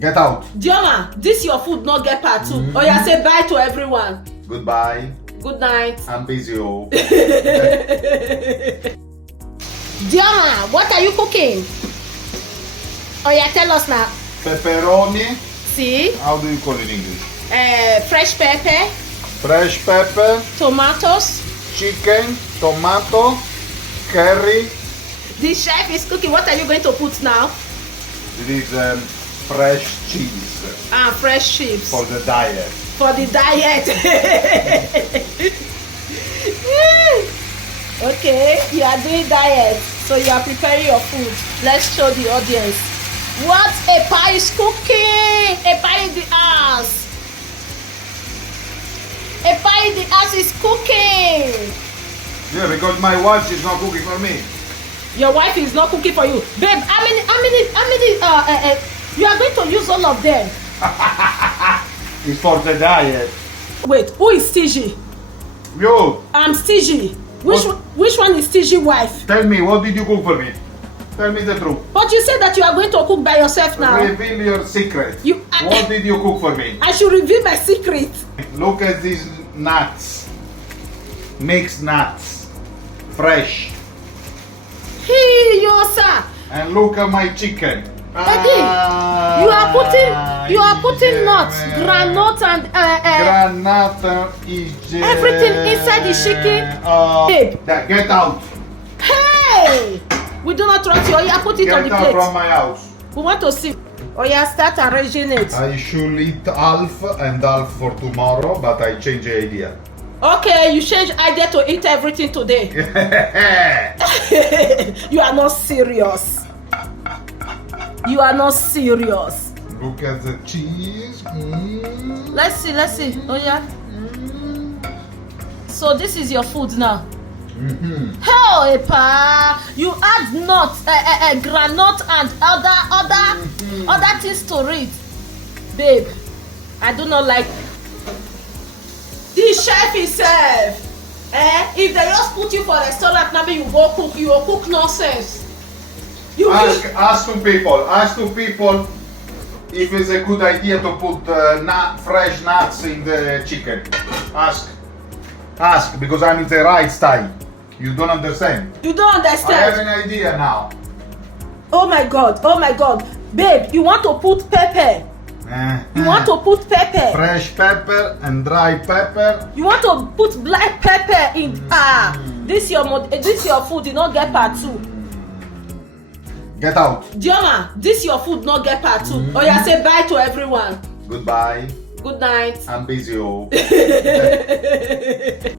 Get out. Dioma, this your food not get part 2. Or you say bye to everyone. Goodbye. Good night. I'm busy. Oh. Dioma, what are you cooking? Oh yeah, tell us now. Pepperoni. See? How do you call it in English? Fresh pepper. Fresh pepper. Tomatoes. Chicken. Tomato. Curry. The chef is cooking. What are you going to put now? It is fresh cheese. Fresh chips. For the diet. For the diet. Okay, you are doing diet, so you are preparing your food. Let's show the audience what a pie is cooking. A pie in the house. A pie in the house is cooking. Yeah, because my wife is not cooking for me. Your wife is not cooking for you, babe. How many? You are going to use all of them. It's for the diet. Wait, who is stingy? You. I'm stingy. Which one is stingy wife? Tell me, what did you cook for me? Tell me the truth. But you said that you are going to cook by yourself now. Reveal your secret. What did you cook for me? I should reveal my secret. Look at these nuts. Mixed nuts. Fresh. Hey, Yosa. And look at my chicken. Eddie, you are putting nuts, granite and everything inside the chicken. Babe. Get out. Hey! We do not trust you. Oh yeah, put it on the plate. Get out from my house. We want to see. Oh yeah, start arranging it. I should eat half and half for tomorrow, but I change the idea. Okay, you change idea to eat everything today. You are not serious. You are not serious. Look at the cheese. Let's see. Oh yeah. So this is your food now. Hell, Epa! You add nuts, granite and other things to it. Babe, I do not like the chef himself. If they just put you for a restaurant, maybe you go cook. You will cook nonsense. Ask two people if it's a good idea to put fresh nuts in the chicken. Ask, because I'm in the right style. You don't understand. You don't understand. I have an idea now. Oh my god, babe, you want to put pepper. You want to put pepper. Fresh pepper and dry pepper. You want to put black pepper in. This your food. You not get part 2. Get out. Dioma, this your food not get part 2. Or you say bye to everyone. Goodbye. Good night. I'm busy. Oh.